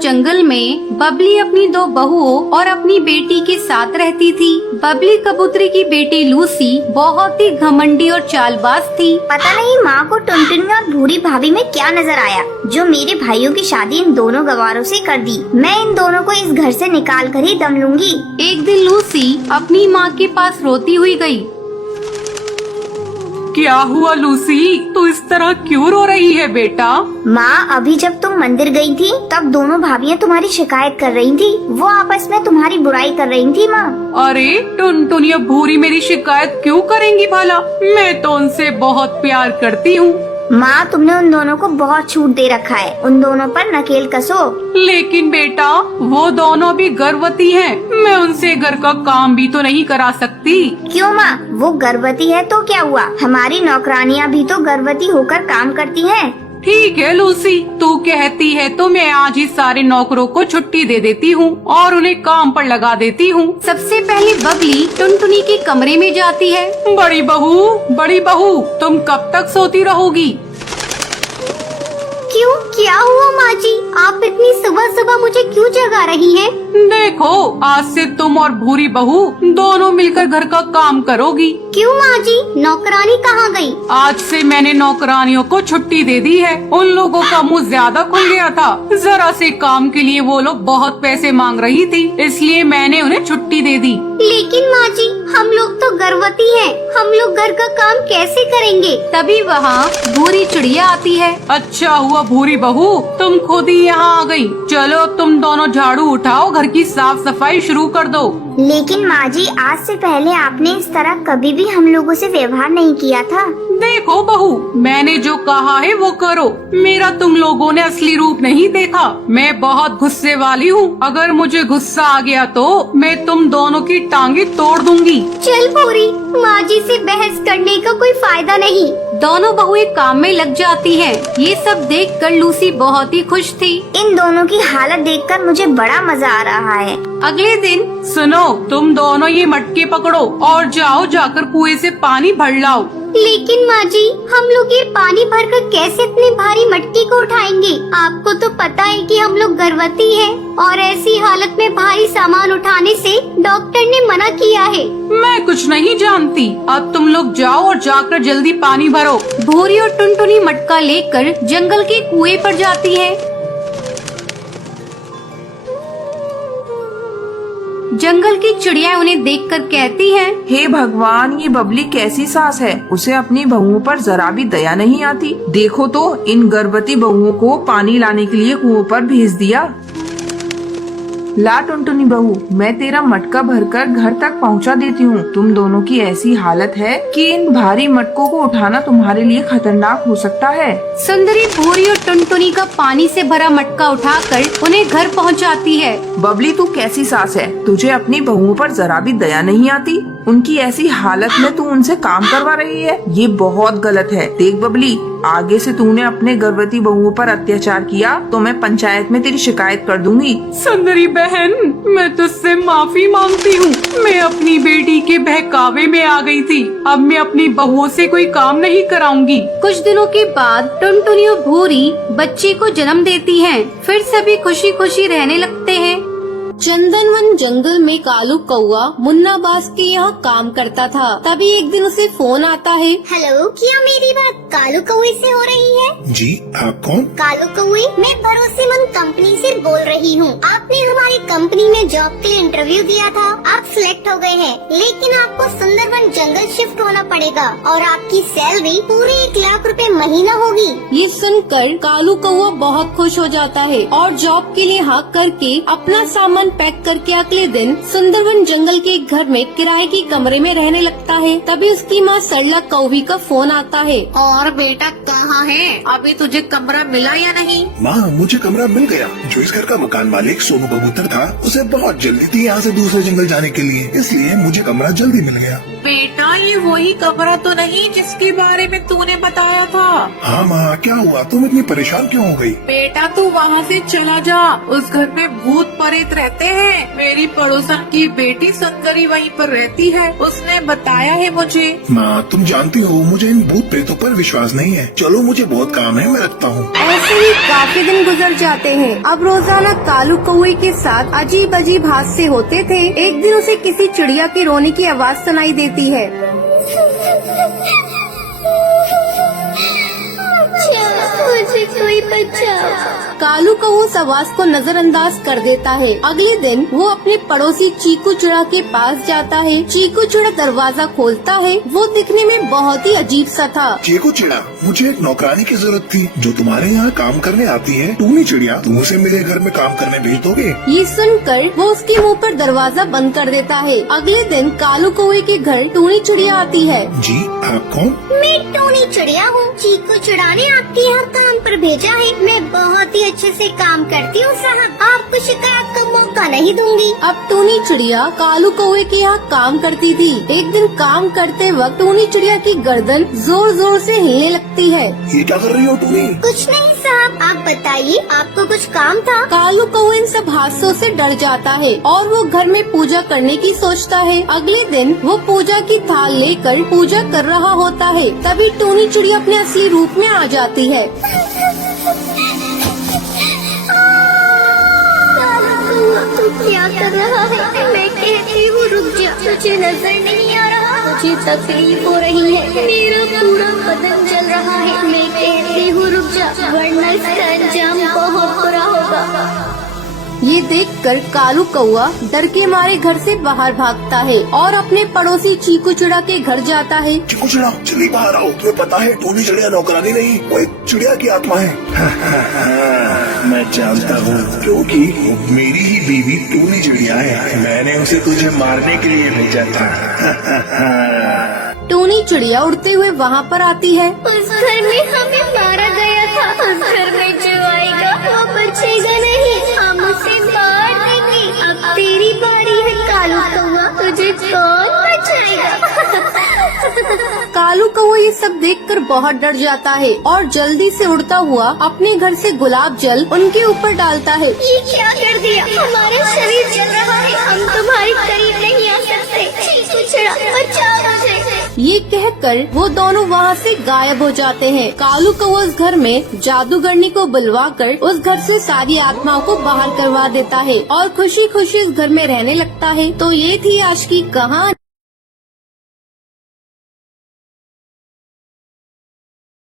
जंगल में बबली अपनी 2 बहुओं और अपनी बेटी के साथ रहती थी। बबली कबूतरी की बेटी लूसी बहुत ही घमंडी और चालबाज थी। पता नहीं माँ को टुनटुनी और भूरी भाभी में क्या नजर आया जो मेरे भाइयों की शादी इन दोनों गवारों से कर दी। मैं इन दोनों को इस घर से निकाल कर ही दम लूंगी। एक दिन लूसी अपनी माँ के पास रोती हुई गई। क्या हुआ लूसी, तू इस तरह क्यों रो रही है बेटा? माँ, अभी जब तुम मंदिर गई थी तब दोनों भाभियाँ तुम्हारी शिकायत कर रही थी। वो आपस में तुम्हारी बुराई कर रही थी माँ। अरे टुनटुनी और भूरी मेरी शिकायत क्यों करेंगी भला? मैं तो उनसे बहुत प्यार करती हूँ। माँ, तुमने उन दोनों को बहुत छूट दे रखा है। उन दोनों पर नकेल कसो। लेकिन बेटा वो दोनों भी गर्भवती हैं। मैं उनसे घर का काम भी तो नहीं करा सकती। क्यों माँ, वो गर्भवती है तो क्या हुआ? हमारी नौकरानियाँ भी तो गर्भवती होकर काम करती हैं। ठीक है लूसी, तू कहती है तो मैं आज ही सारे नौकरों को छुट्टी दे देती हूँ और उन्हें काम पर लगा देती हूँ। सबसे पहले बबली टुनटुनी के कमरे में जाती है। बड़ी बहू, तुम कब तक सोती रहोगी? क्यों, क्या हुआ माँ जी? आप इतनी सुबह सुबह मुझे क्यों जगा रही हैं? देखो, आज से तुम और भूरी बहू दोनों मिलकर घर का काम करोगी। क्यों माँ जी, नौकरानी कहाँ गई? आज से मैंने नौकरानियों को छुट्टी दे दी है। उन लोगों का मुंह ज्यादा खुल गया था। जरा से काम के लिए वो लोग बहुत पैसे मांग रही थी, इसलिए मैंने उन्हें छुट्टी दे दी। लेकिन माँ जी, हम लोग तो गर्भवती हैं। हम लोग घर का काम कैसे करेंगे? तभी वहाँ भूरी चिड़िया आती है। अच्छा हुआ भूरी बहू तुम खुद ही यहाँ आ गई। चलो तुम दोनों झाड़ू उठाओ, घर की साफ सफाई शुरू कर दो। लेकिन माँ जी, आज से पहले आपने इस तरह कभी भी हम लोगों से व्यवहार नहीं किया था। देखो बहू, मैंने जो कहा है वो करो। मेरा तुम लोगों ने असली रूप नहीं देखा। मैं बहुत गुस्से वाली हूँ। अगर मुझे गुस्सा आ गया तो मैं तुम दोनों की टांगे तोड़ दूंगी। चल भूरी, माँ जी से बहस करने का कोई फायदा नहीं। दोनों बहुएं काम में लग जाती हैं। ये सब देखकर लूसी बहुत ही खुश थी। इन दोनों की हालत देखकर मुझे बड़ा मजा आ रहा है। अगले दिन सुनो, तुम दोनों ये मटके पकड़ो और जाओ जाकर कुएं से पानी भर लाओ। लेकिन माँ जी, हम लोग ये पानी भरकर कैसे इतने भारी मटके को उठाएंगे? आपको तो पता है कि हम लोग गर्भवती हैं और ऐसी हालत में भारी सामान उठाने से डॉक्टर ने मना किया है। मैं कुछ नहीं जानती। अब तुम लोग जाओ और जाकर जल्दी पानी भरो। भूरी और टुनटुनी मटका लेकर जंगल के कुएं पर जाती है। जंगल की चिड़िया उन्हें देखकर कहती हैं, हे भगवान, ये बबली कैसी सास है। उसे अपनी बहुओं पर जरा भी दया नहीं आती। देखो तो, इन गर्भवती बहुओं को पानी लाने के लिए कुओं पर भेज दिया। ला टुनटुनी बहू, मैं तेरा मटका भरकर घर तक पहुंचा देती हूँ। तुम दोनों की ऐसी हालत है कि इन भारी मटकों को उठाना तुम्हारे लिए खतरनाक हो सकता है। सुंदरी भूरी और टुनटुनी का पानी से भरा मटका उठाकर उन्हें घर पहुंचाती है। बबली, तू कैसी सास है? तुझे अपनी बहुओं पर जरा भी दया नहीं आती। उनकी ऐसी हालत में तू उनसे काम करवा रही है। ये बहुत गलत है। देख बबली, आगे से तूने अपने गर्भवती बहुओं पर अत्याचार किया तो मैं पंचायत में तेरी शिकायत कर दूंगी। सुंदरी बहन, मैं तुझसे माफी मांगती हूँ। मैं अपनी बेटी के बहकावे में आ गई थी। अब मैं अपनी बहुओं से कोई काम नहीं कराऊंगी। कुछ दिनों के बाद टुनटुनी और भूरी बच्चे को जन्म देती हैं। फिर सभी खुशी खुशी रहने लगते हैं। चंदनवन जंगल में कालू कौआ मुन्ना बास के यहाँ काम करता था। तभी एक दिन उसे फोन आता है। हेलो, क्या मेरी बात कालू कौए से हो रही है? जी, आप कौन? कालू कौए, मैं भरोसेमंद कंपनी से बोल रही हूँ। आपने हमारी कंपनी में जॉब के लिए इंटरव्यू दिया था। आप सिलेक्ट हो गए हैं, लेकिन आपको सुंदरवन जंगल शिफ्ट होना पड़ेगा और आपकी सैलरी पूरे 1 लाख रुपए महीना होगी। ये सुनकर कालू कौआ बहुत खुश हो जाता है और जॉब के लिए हाँ करके अपना सामान पैक करके अगले दिन सुंदरवन जंगल के एक घर में किराए के कमरे में रहने लगता है। तभी उसकी माँ सरला कौवी का फोन आता है। और बेटा कहाँ है? अभी तुझे कमरा मिला या नहीं? माँ, मुझे कमरा मिल गया। जो इस घर का मकान मालिक सोनू कबूतर था, उसे बहुत जल्दी थी यहाँ से दूसरे जंगल जाने के लिए, इसलिए मुझे कमरा जल्दी मिल गया। बेटा ये वही कमरा तो नहीं जिसके बारे में तूने बताया था? हाँ माँ, क्या हुआ? तुम इतनी परेशान क्यों हो गई? बेटा तू वहाँ से चला जा, उस घर में भूत प्रेत रहते हैं। मेरी पड़ोसन की बेटी सुंदरी वहीं पर रहती है, उसने बताया है मुझे। माँ तुम जानती हो मुझे इन भूत प्रेतों पर विश्वास नहीं है। चलो मुझे बहुत काम है, मैं रखता हूँ। ऐसे ही काफी दिन गुजर जाते हैं। अब रोजाना कालू कौवे के साथ अजीब अजीब हादसे होते थे। एक दिन उसे किसी चिड़िया के रोने की आवाज सुनाई देती है। मुझे कोई बचाओ। कालू कौवा उस आवाज को नजरअंदाज कर देता है। अगले दिन वो अपने पड़ोसी चीकू चिड़ा के पास जाता है। चीकू चिड़ा दरवाजा खोलता है। वो दिखने में बहुत ही अजीब सा था। चीकू चिड़ा, मुझे एक नौकरानी की जरूरत थी जो तुम्हारे यहाँ काम करने आती है। टूनी चिड़िया, तुम उसे मेरे घर में काम करने भेज दोगे? ये सुनकर वो उसके मुंह पर दरवाजा बंद कर देता है। अगले दिन कालू कौवे के घर टूनी चिड़िया आती है। जी आप कौन? मैं टोनी चिड़िया हूँ। चीकू चिड़ा ने आपके यहाँ काम पर भेजा है। मैं बहुत ही अच्छे से काम करती हूँ साहब, आपको शिकायत का मौका नहीं दूंगी। अब टूनी चिड़िया कालू कौवे के यहाँ काम करती थी। एक दिन काम करते वक्त टूनी चिड़िया की गर्दन जोर जोर से हिलने लगती है। ये क्या कर रही हो टूनी? कुछ नहीं साहब, आप बताइए आपको कुछ काम था? कालू कौवा इन सब हादसों से डर जाता है और वो घर में पूजा करने की सोचता है। अगले दिन वो पूजा की थाल लेकर पूजा कर रहा होता है। तभी टूनी चिड़िया अपने असली रूप में आ जाती है। तू क्या कर रहा है? मैं कहती हूँ रुक जा, तुझे नजर नहीं आ रहा? मुझे तकलीफ हो रही है, मेरा पूरा बदन जल रहा है। मैं कहती हूँ रुक जा, वरना इसका अंजाम बहुत बुरा होगा। ये देखकर कालू कौवा डर के मारे घर से बाहर भागता है और अपने पड़ोसी चीकू चिड़ा के घर जाता है। चीकू चिड़ा, जल्दी बाहर आओ। तुम्हें पता है टूनी चिड़िया नौकरानी नहीं, वो एक चिड़िया की आत्मा है। मैं जानता हूँ, क्योंकि वो मेरी ही बीवी टूनी चिड़िया है। मैंने उसे तुझे मारने के लिए भेजा था। टूनी चिड़िया उड़ते हुए वहाँ पर आती है। उस घर में हमें मारा गया था। उस घर में जो आएगा वो बचेगा नहीं, हम उसे मार देंगे। अब तेरी बारी है कालू कौवा, तुझे कौन बचाएगा? कालू कौवा ये सब देखकर बहुत डर जाता है और जल्दी से उड़ता हुआ अपने घर से गुलाब जल उनके ऊपर डालता है। ये क्या कर दिया? हमारा शरीर जल रहा है, हम तुम्हारे करीब नहीं आ सकते। चीकू चिड़ा, बचाओ मुझे। ये कहकर वो दोनों वहाँ से गायब हो जाते हैं। कालू कौवा उस घर में जादूगरनी को बुलवाकर उस घर से सारी आत्माओं को बाहर करवा देता है और खुशी खुशी इस घर में रहने लगता है। तो ये थी आज की कहानी।